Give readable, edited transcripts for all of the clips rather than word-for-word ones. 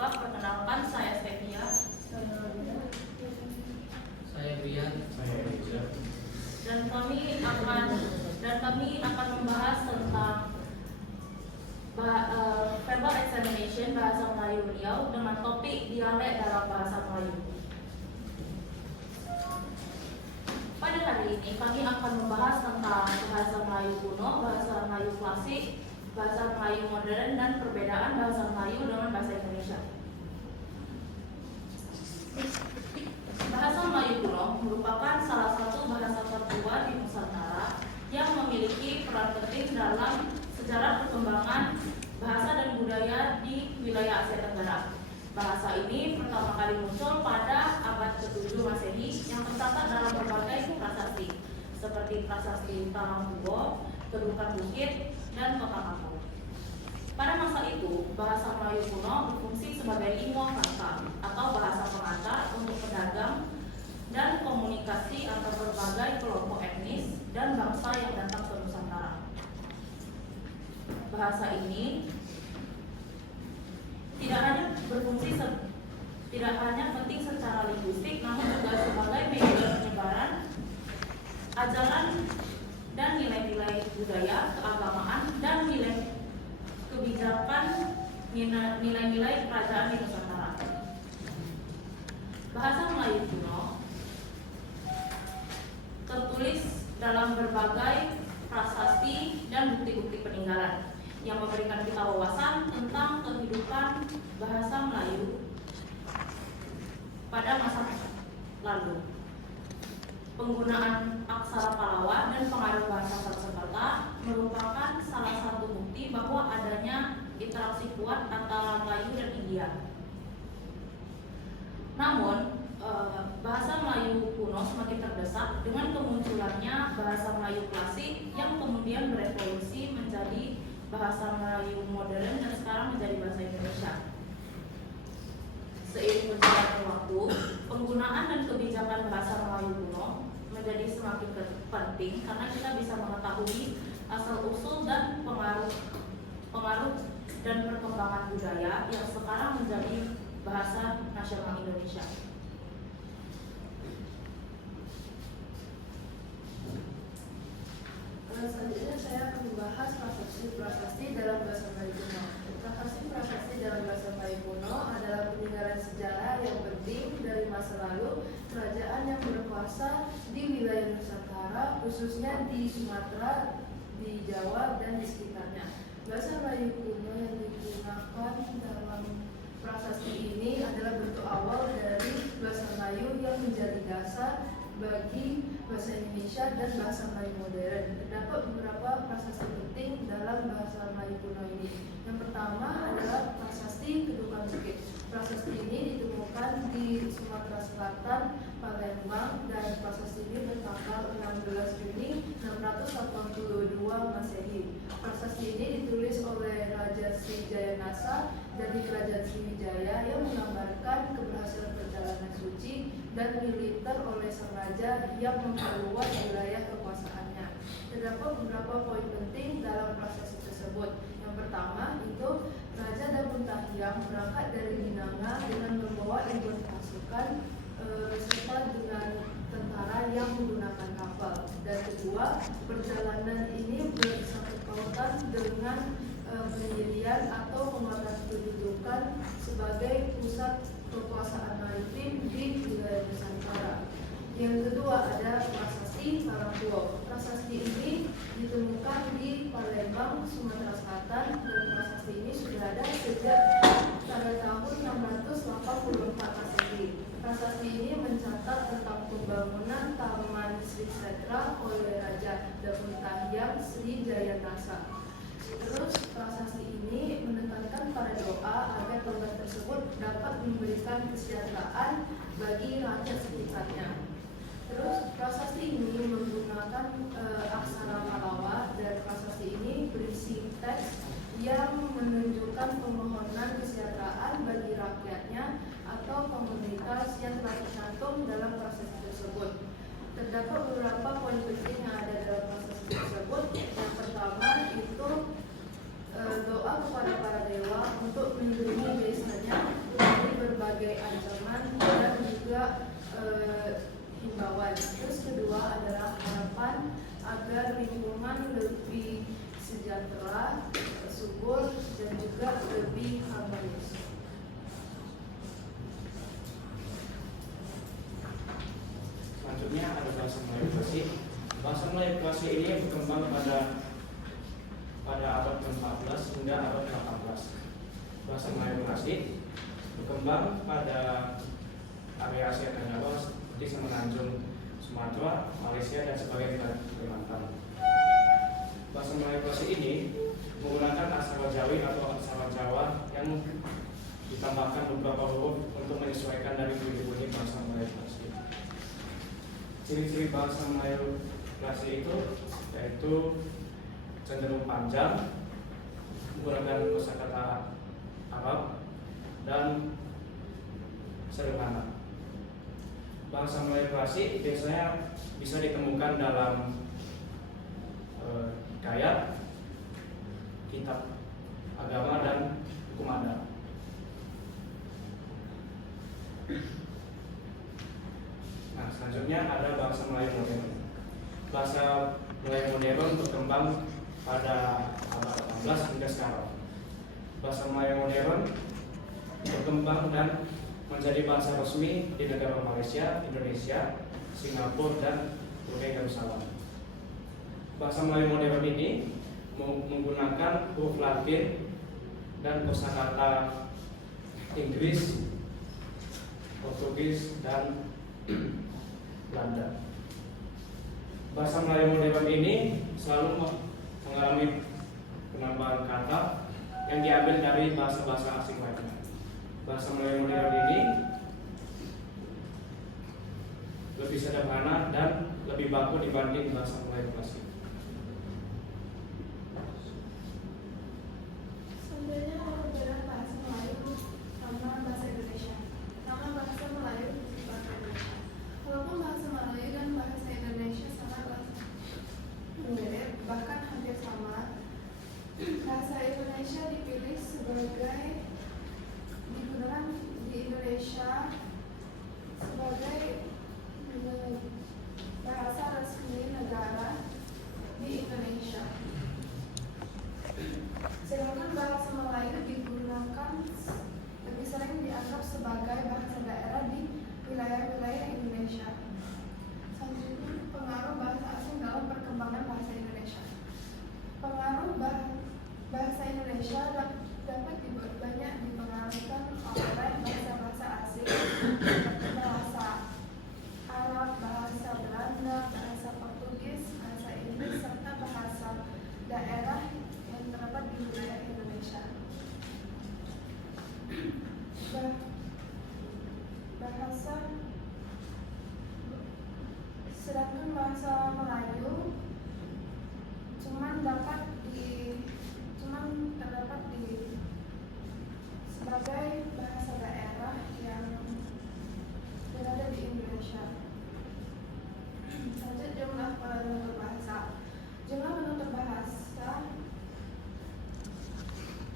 lupa, perkenalkan saya Stevia. Saya Brian. Saya Rizal. Dan kami akan membahas tentang verbal examination bahasa Melayu beliau dengan topik dialek dalam bahasa Melayu. Pada hari ini kami akan membahas tentang bahasa Melayu kuno, bahasa Melayu klasik, bahasa Melayu modern, dan perbedaan bahasa Melayu dengan bahasa Indonesia. Bahasa Melayu kuno merupakan salah satu bahasa tertua di Nusantara yang memiliki peran penting dalam sejarah perkembangan bahasa dan budaya di wilayah Asia Tenggara. Bahasa ini pertama kali muncul pada abad ke-7 Masehi yang tercatat dalam berbagai prasasti seperti prasasti Talangkubo, Kedukan Bukit, dan Kota Kampung. Pada masa itu, bahasa Melayu kuno berfungsi sebagai lingua franca atau bahasa pengantar untuk pedagang dan komunikasi antar berbagai kelompok etnis dan bangsa yang datang ke Nusantara. Bahasa ini tidak hanya penting secara linguistik, namun juga sebagai media penyebaran ajaran dan nilai-nilai budaya, keagamaan, dan nilai kebijakan, nilai-nilai kerajaan di Nusantara. Bahasa Melayu kuno tertulis dalam berbagai prasasti dan bukti-bukti peninggalan yang memberikan kita wawasan tentang kehidupan bahasa Melayu pada masa lalu. Penggunaan aksara Pallawa dan pengaruh bahasa Sanskerta merupakan salah satu bukti bahwa adanya interaksi kuat antara Melayu dan India. Namun, bahasa Melayu kuno semakin terdesak dengan kemunculannya bahasa Melayu klasik yang kemudian berevolusi menjadi bahasa Melayu modern dan sekarang menjadi bahasa Indonesia. Seiring berjalannya waktu, penggunaan dan kebijakan bahasa Melayu kuno menjadi semakin penting karena kita bisa mengetahui asal-usul dan pengaruh dan perkembangan budaya yang sekarang menjadi bahasa nasional Indonesia. Selanjutnya saya akan membahas prasasti dalam bahasa Melayu kuno. Prasasti dalam bahasa Melayu kuno adalah peninggalan sejarah yang penting dari masa lalu kerajaan yang berkuasa di wilayah Nusantara, khususnya di Sumatera, di Jawa, dan di sekitarnya. Bahasa Melayu kuno yang digunakan dalam prasasti ini adalah bentuk awal dari bahasa Melayu yang menjadi dasar bagi bahasa Indonesia dan bahasa Melayu modern. Terdapat beberapa prasasti penting dalam bahasa Melayu kuno ini. Yang pertama adalah prasasti Kedukan Bukit. Prasasti ini ditemukan di Sumatera Selatan, Palembang, dan prasasti ini bertanggal 16 Juni 682 Masehi. Prasasti ini ditulis oleh Raja Sriwijaya Nasa dari Kerajaan Sriwijaya yang menggambarkan keberhasilan perjalanan suci dan militer oleh sang raja yang memperluas wilayah kekuasaannya. Terdapat beberapa poin penting dalam prasasti tersebut. Yang pertama itu Raja Dabuntahiyang berangkat dari Minanga dengan membawa ribuan pasukan beserta dengan tentara yang menggunakan kapal. Dan kedua, perjalanan ini bersangkut pautan dengan pendirian atau penguatan kedudukan sebagai pusat kekuasaan maritim di wilayah Nusantara. Yang kedua ada prasasti Talangkubo. Prasasti ini ditemukan di Palembang, Sumatera Selatan, dan prasasti ini sudah ada sejak pada tahun 684 Masehi. Prasasti ini mencatat tentang pembangunan Taman Sri Setra oleh Raja Dabuntahiyang Sriwijaya Nasa. Terus prasasti ini menekankan pada doa agar tempat tersebut dapat memberikan kesejahteraan bagi rakyat sekitarnya. Terus prasasti ini menggunakan aksara Pallawa dan prasasti ini berisi teks yang menunjukkan permohonan kesejahteraan bagi rakyatnya atau komunitas yang telah tercantum dalam prasasti tersebut. Terdapat beberapa poin penting yang ada dalam prasasti tersebut. Yang pertama itu doa kepada para dewa untuk melindungi desanya sejahtera, subur, dan juga lebih harmonis. Selanjutnya ada bahasa Melayu klasik. Bahasa Melayu klasik ini berkembang pada abad ke-14 hingga abad ke-18. Bahasa Melayu klasik berkembang pada area Asia Tenggara seperti Semenanjung Sumatera, Malaysia, dan sebagian Kalimantan. Bahasa Melayu klasik ini menggunakan aksara Jawi atau aksara Jawa yang ditambahkan beberapa huruf untuk menyesuaikan dari bunyi-bunyi bahasa Melayu klasik. Ciri-ciri bahasa Melayu klasik itu yaitu cenderung panjang, menggunakan kosakata Arab, dan sederhana. Bahasa Melayu klasik biasanya bisa ditemukan dalam hikayat, kitab agama, dan hukum adat. Nah, selanjutnya ada bahasa Melayu modern. Bahasa Melayu modern berkembang pada abad 18 hingga sekarang. Bahasa Melayu modern berkembang dan menjadi bahasa resmi di negara Malaysia, Indonesia, Singapura, dan Brunei Darussalam. Bahasa Melayu modern ini menggunakan huruf Latin dan kosakata Inggris, Portugis, dan Belanda. Bahasa Melayu modern ini selalu mengalami penambahan kata yang diambil dari bahasa-bahasa asing lainnya. Bahasa Melayu modern ini lebih sederhana dan lebih baku dibanding bahasa Melayu klasik. Sebenarnya perbedaan bahasa Melayu sama bahasa Indonesia. Nama bahasa Melayu bahasa Indonesia. Walaupun bahasa Melayu dan bahasa Indonesia sangatlah mirip, bahkan hampir sama, bahasa Indonesia dipilih sebagai digunakan di Indonesia sebagai bahasa resmi negara di Indonesia. Sedangkan bahasa Melayu digunakan lebih sering dianggap sebagai bahasa daerah di wilayah-wilayah Indonesia. Selanjutnya, pengaruh bahasa asing dalam perkembangan bahasa Indonesia. Pengaruh bahasa Indonesia dapat banyak dipengaruhi oleh bahasa-bahasa asing seperti bahasa Arab, bahasa Belanda, bahasa Portugis, bahasa Inggris, serta bahasa daerah yang terdapat di wilayah Indonesia. Sedangkan bahasa Melayu terdapat di sebagai bahasa daerah yang berada di Indonesia. Selanjutnya jumlah penutur bahasa. Jumlah penutur bahasa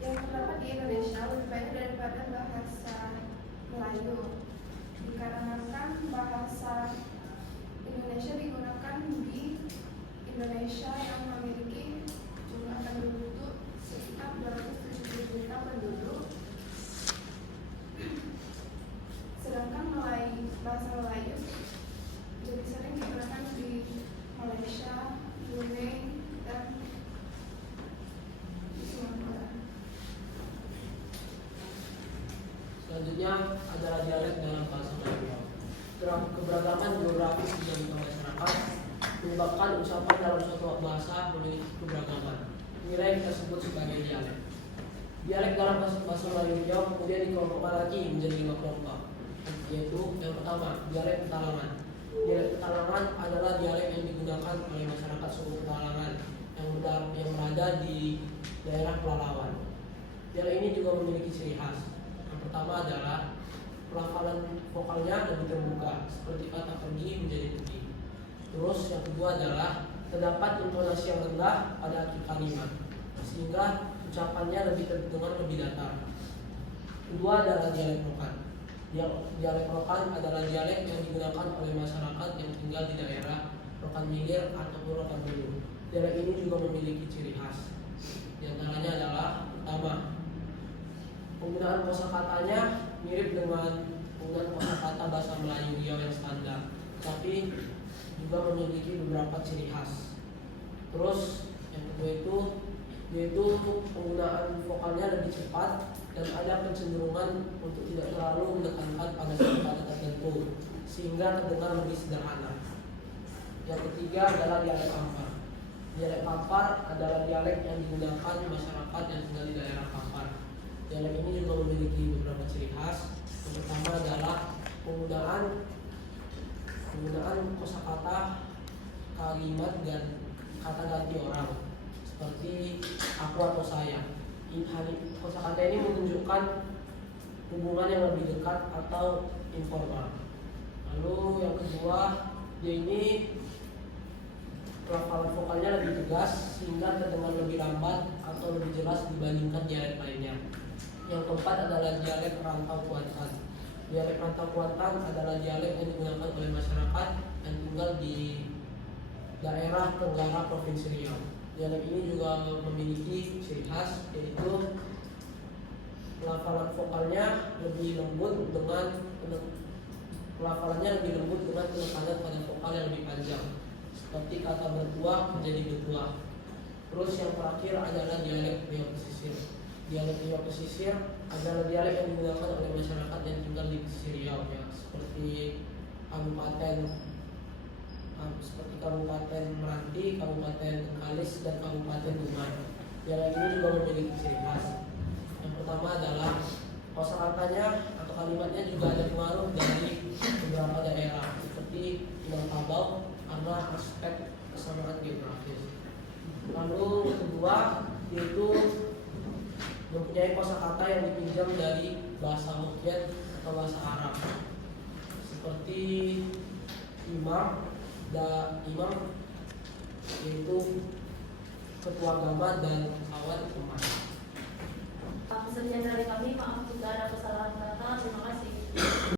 yang terdapat di Indonesia lebih banyak daripada bahasa Melayu, dikarenakan bahasa Indonesia digunakan di Indonesia yang memiliki jumlah penduduk sekitar 270 juta penduduk. Sedangkan bahasa Melayu lebih sering digunakan di Malaysia, Brunei, dan di Sumatera. Selanjutnya adalah dialek dalam bahasa Melayu. Keberagaman geografis di masyarakat menyebabkan ucapan dalam suatu bahasa memiliki keberagaman. Inilah yang kita sebut sebagai dialek. Dialek dalam bahasa Melayu kemudian dikelompokkan lagi menjadi 5 kelompok, yaitu yang pertama, dialek Petalangan. Dialek Petalangan adalah dialek yang digunakan oleh masyarakat suku Petalangan yang berada di daerah Pelalawan. Dialek ini juga memiliki ciri khas. Yang pertama adalah pelafalan vokalnya lebih terbuka, seperti kata pergi menjadi pergi. Terus yang kedua adalah terdapat intonasi yang rendah pada akhir kalimat, sehingga ucapannya lebih terdengar lebih datar. Kedua adalah dialek Rokan. Dialek Rokan adalah dialek yang digunakan oleh masyarakat yang tinggal di daerah Rokan Milir ataupun Rokan Hulu. Dialek ini juga memiliki ciri khas. Di antaranya adalah pertama, penggunaan kosakatanya mirip dengan penggunaan kosakata bahasa Melayu Riau yang standar, tapi juga memiliki beberapa ciri khas. Terus yang kedua yaitu penggunaan vokalnya lebih cepat dan ada kecenderungan untuk tidak terlalu menekankan pada satu kata tertentu sehingga terdengar lebih sederhana. Yang ketiga adalah dialek Kampar. Dialek Kampar adalah dialek yang digunakan masyarakat yang tinggal di daerah Kampar. Dialek ini juga memiliki beberapa ciri khas. Yang pertama adalah penggunaan kosakata, kalimat dan kata ganti orang seperti aku atau saya. Kosakata ini menunjukkan hubungan yang lebih dekat atau informal. Lalu yang kedua, dia ini pelafalan vokalnya lebih tegas sehingga terdengar lebih lambat atau lebih jelas dibandingkan dialek lainnya. Yang keempat adalah dialek Rantau Kuantan. Dialek Rantau Kuantan adalah dialek yang digunakan oleh masyarakat yang tinggal di daerah Tenggara Provinsi Riau. Dialek ini juga memiliki ciri khas, yaitu pelafalan vokalnya lebih lembut dengan penekanan pada vokal yang lebih panjang, seperti kata bertuah menjadi bertuah. Terus yang terakhir adalah dialek Riau Pesisir. Dialek Riau Pesisir adalah dialek yang digunakan oleh masyarakat yang tinggal di pesisir Riau, ya, seperti Kabupaten Meranti, Kabupaten Bengkalis, dan Kabupaten Dumai. Dialek ini juga memiliki ciri khas. Yang pertama adalah kosakatanya atau kalimatnya juga ada pengaruh dari beberapa daerah seperti Minangkabau karena aspek kesamaan geografis. Lalu kedua yaitu mempunyai kosakata yang dipinjam dari bahasa Hokkien atau bahasa Arab seperti imam yaitu ketua agama dan kawan teman. Sekian dari kami, maaf jika ada kesalahan kata. Terima kasih.